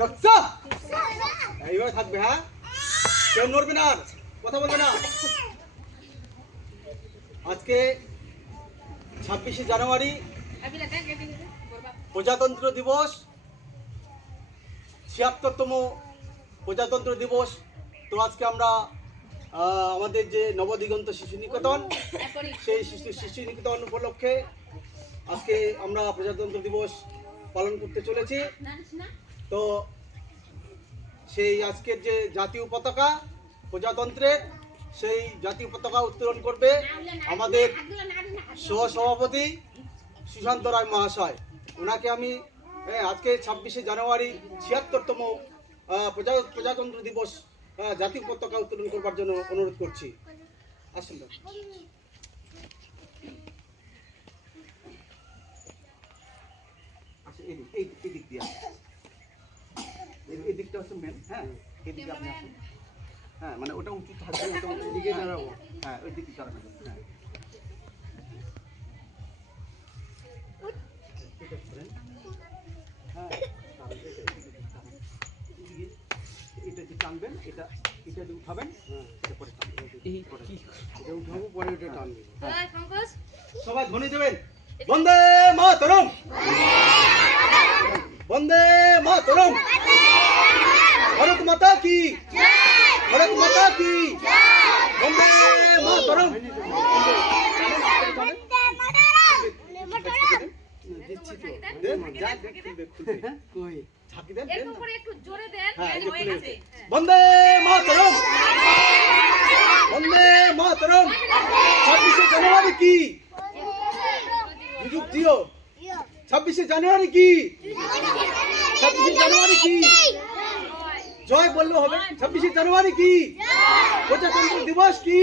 দেখছো এইভাবে থাকবে। হ্যাঁ, কেউ নড়বে না, আর কথা বলবে না। আজকে 26শে জানুয়ারি প্রজাতন্ত্র দিবস, ৭৬তম প্রজাতন্ত্র দিবস। তো আজকে আমরা আমাদের যে নবদিগন্ত শিশু নিকেতন, সেই শিশু নিকেতন উপলক্ষে আজকে আমরা প্রজাতন্ত্র দিবস পালন করতে চলেছি। তো সেই আজকের যে জাতীয় পতাকা প্রজাতন্ত্রের, সেই জাতীয় পতাকা উত্তোলন করবে আমাদের সহসভাপতি সুশান্ত রায় মহাশয়। ওনাকে আমি আজকে 26শে জানুয়ারি ৭৬তম প্রজাতন্ত্র দিবস জাতীয় পতাকা উত্তোলন করবার জন্য অনুরোধ করছি। আসুন। এই দিক দিয়ে, এই দিকটা হচ্ছে মেন। হ্যাঁ, এই দিকে আপনি আসুন। হ্যাঁ, মানে ওটা উঁচু থাকবে, ওটা উঁচু দিকে দাঁড়াবো। হ্যাঁ, ওই দিকে দাঁড়ানো যাবে। হ্যাঁ, হ্যাঁ, এটা যে টানবেন, এটা যে উঠাবেন, এটা পরে টানবেন, এটা উঠাবো, পরে এটা টানবেন। সবাই ধ্বনি দেবেন, বন্দে মাতরম, বন্দে মাতরম, ভারত মাতা কি, ভারত মাতা কি, বন্দে মাতরম। বন্দে মাতরম, বন্দে মাতরম। 26শে জানুয়ারি কি, 26শে জানুয়ারি কি, 26শে জানুয়ারি কি, জয় বললে হবে। 26শে জানুয়ারি কি, প্রজাতন্ত্র দিবস কি।